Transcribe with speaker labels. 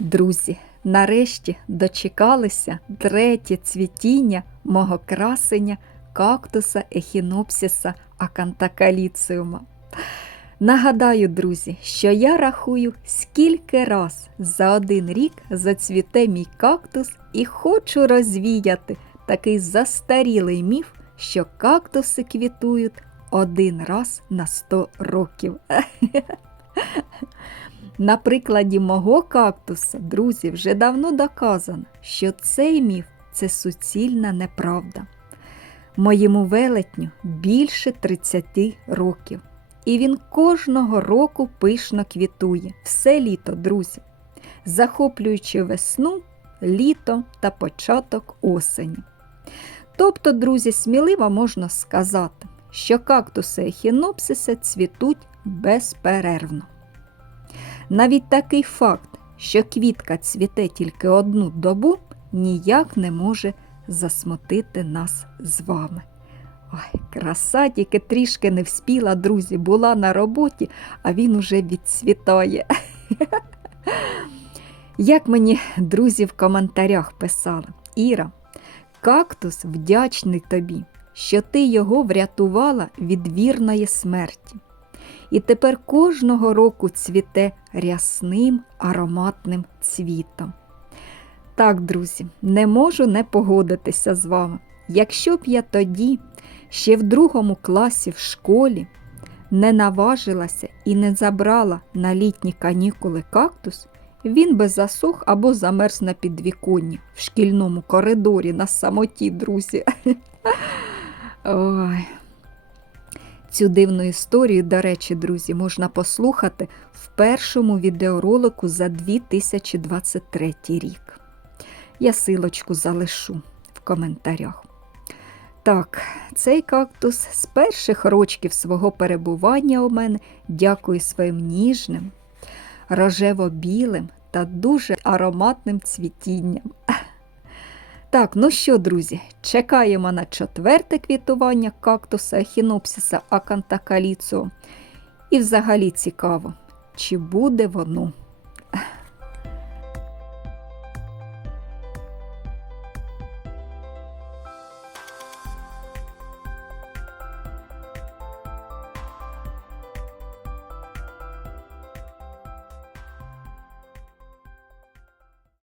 Speaker 1: Друзі, нарешті дочекалися третє цвітіння мого красення кактуса ехінопсиса акантакаліціума. Нагадаю, друзі, що я рахую, скільки раз за один рік зацвіте мій кактус і хочу розвіяти такий застарілий міф, що кактуси квітують один раз на 100 років. На прикладі мого кактуса, друзі, вже давно доказано, що цей міф це суцільна неправда. Моєму велетню більше 30 років, і він кожного року пишно квітує все літо, друзі, захоплюючи весну, літо та початок осені. Тобто, друзі, сміливо можна сказати, що кактуси ехінопсиса цвітуть безперервно. Навіть такий факт, що квітка цвіте тільки одну добу, ніяк не може засмутити нас з вами. Ой, краса тільки трішки не вспіла, друзі, була на роботі, а він уже відцвітає. Як мені друзі в коментарях писали, Іра, кактус вдячний тобі, що ти його врятувала від вірної смерті. І тепер кожного року цвіте рясним ароматним цвітом. Так, друзі, не можу не погодитися з вами. Якщо б я тоді, ще в другому класі в школі, не наважилася і не забрала на літні канікули кактус, він би засох або замерз на підвіконні в шкільному коридорі на самоті, друзі. Ой. Цю дивну історію, до речі, друзі, можна послухати в першому відеоролику за 2023 рік. Я силочку залишу в коментарях. Так, цей кактус з перших рочків свого перебування у мене дякую своїм ніжним, рожево-білим та дуже ароматним цвітінням. Так, ну що, друзі, чекаємо на четверте квітування кактуса хінопсіса акантакаліцу. І взагалі цікаво, чи буде воно.